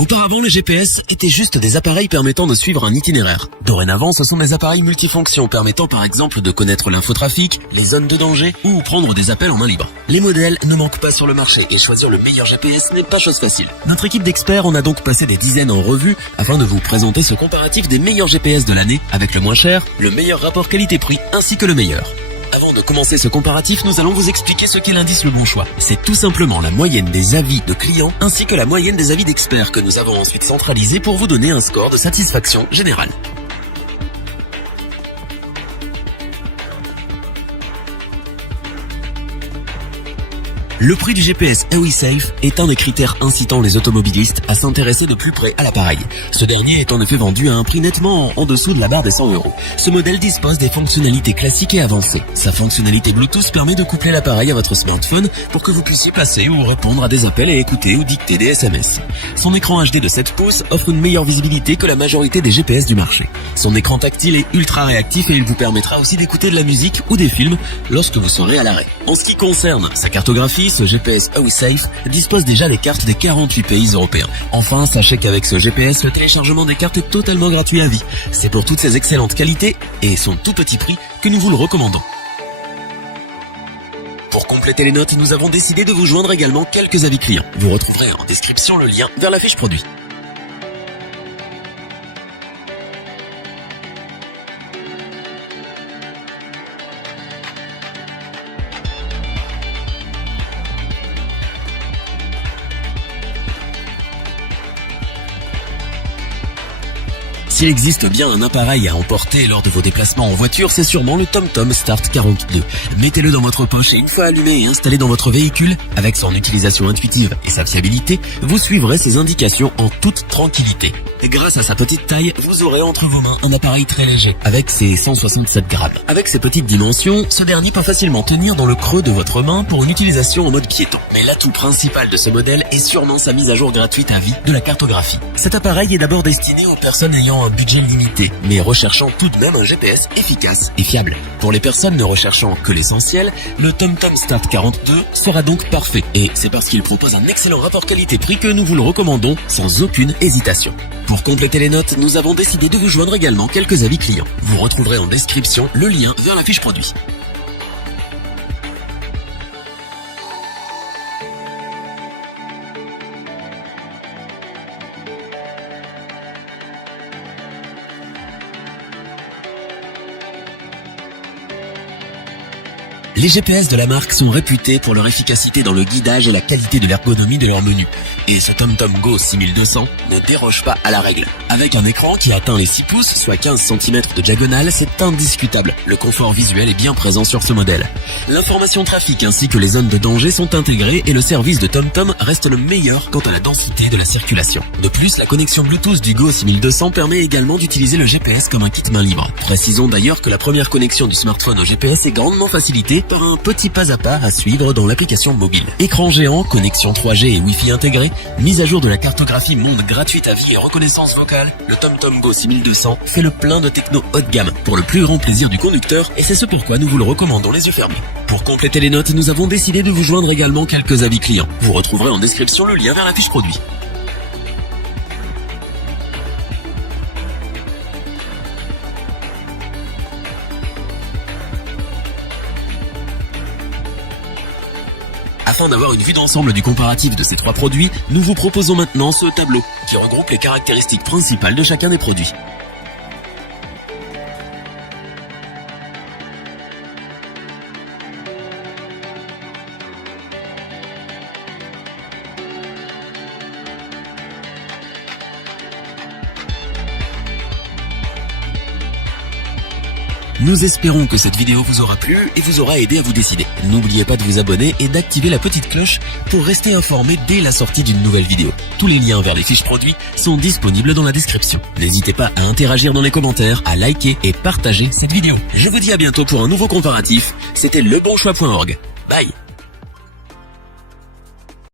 Auparavant, les GPS étaient juste des appareils permettant de suivre un itinéraire. Dorénavant, ce sont des appareils multifonctions permettant par exemple de connaître l'infotrafic, les zones de danger ou prendre des appels en main libre. Les modèles ne manquent pas sur le marché et choisir le meilleur GPS n'est pas chose facile. Notre équipe d'experts en a donc passé des dizaines en revue afin de vous présenter ce comparatif des meilleurs GPS de l'année avec le moins cher, le meilleur rapport qualité-prix ainsi que le meilleur. Avant de commencer ce comparatif, nous allons vous expliquer ce qu'est l'indice Le Bon Choix. C'est tout simplement la moyenne des avis de clients ainsi que la moyenne des avis d'experts que nous avons ensuite centralisé pour vous donner un score de satisfaction générale. Le prix du GPS AwiSafe est un des critères incitant les automobilistes à s'intéresser de plus près à l'appareil. Ce dernier est en effet vendu à un prix nettement en dessous de la barre des 100 €. Ce modèle dispose des fonctionnalités classiques et avancées. Sa fonctionnalité Bluetooth permet de coupler l'appareil à votre smartphone pour que vous puissiez passer ou répondre à des appels et écouter ou dicter des SMS. Son écran HD de 7 pouces offre une meilleure visibilité que la majorité des GPS du marché. Son écran tactile est ultra réactif et il vous permettra aussi d'écouter de la musique ou des films lorsque vous serez à l'arrêt. En ce qui concerne sa cartographie, ce GPS AwiSafe dispose déjà des cartes des 48 pays européens. Enfin, sachez qu'avec ce GPS, le téléchargement des cartes est totalement gratuit à vie. C'est pour toutes ces excellentes qualités et son tout petit prix que nous vous le recommandons. Pour compléter les notes, nous avons décidé de vous joindre également quelques avis clients. Vous retrouverez en description le lien vers la fiche produit. S'il existe bien un appareil à emporter lors de vos déplacements en voiture, c'est sûrement le TomTom Start 42. Mettez-le dans votre poche et une fois allumé et installé dans votre véhicule, avec son utilisation intuitive et sa fiabilité, vous suivrez ses indications en toute tranquillité. Grâce à sa petite taille, vous aurez entre vos mains un appareil très léger, avec ses 167 grammes. Avec ses petites dimensions, ce dernier peut facilement tenir dans le creux de votre main pour une utilisation en mode piéton. Mais l'atout principal de ce modèle est sûrement sa mise à jour gratuite à vie de la cartographie. Cet appareil est d'abord destiné aux personnes ayant un budget limité, mais recherchant tout de même un GPS efficace et fiable. Pour les personnes ne recherchant que l'essentiel, le TomTom Start 42 sera donc parfait. Et c'est parce qu'il propose un excellent rapport qualité-prix que nous vous le recommandons sans aucune hésitation. Pour compléter les notes, nous avons décidé de vous joindre également quelques avis clients. Vous retrouverez en description le lien vers la fiche produit. Les GPS de la marque sont réputés pour leur efficacité dans le guidage et la qualité de l'ergonomie de leur menu. Et ce TomTom Go 6200 ne déroge pas à la règle. Avec un écran qui atteint les 6 pouces, soit 15 cm de diagonale, c'est indiscutable. Le confort visuel est bien présent sur ce modèle. L'information trafic ainsi que les zones de danger sont intégrées et le service de TomTom reste le meilleur quant à la densité de la circulation. De plus, la connexion Bluetooth du Go 6200 permet également d'utiliser le GPS comme un kit main libre. Précisons d'ailleurs que la première connexion du smartphone au GPS est grandement facilitée par un petit pas à pas à suivre dans l'application mobile. Écran géant, connexion 3G et Wi-Fi intégrée, mise à jour de la cartographie monde gratuite à vie et reconnaissance vocale, le TomTom Go 6200 fait le plein de techno haut de gamme pour le plus grand plaisir du conducteur et c'est ce pourquoi nous vous le recommandons les yeux fermés. Pour compléter les notes, nous avons décidé de vous joindre également quelques avis clients. Vous retrouverez en description le lien vers la fiche produit. Afin d'avoir une vue d'ensemble du comparatif de ces trois produits, nous vous proposons maintenant ce tableau qui regroupe les caractéristiques principales de chacun des produits. Nous espérons que cette vidéo vous aura plu et vous aura aidé à vous décider. N'oubliez pas de vous abonner et d'activer la petite cloche pour rester informé dès la sortie d'une nouvelle vidéo. Tous les liens vers les fiches produits sont disponibles dans la description. N'hésitez pas à interagir dans les commentaires, à liker et partager cette vidéo. Je vous dis à bientôt pour un nouveau comparatif. C'était lebonchoix.org. Bye!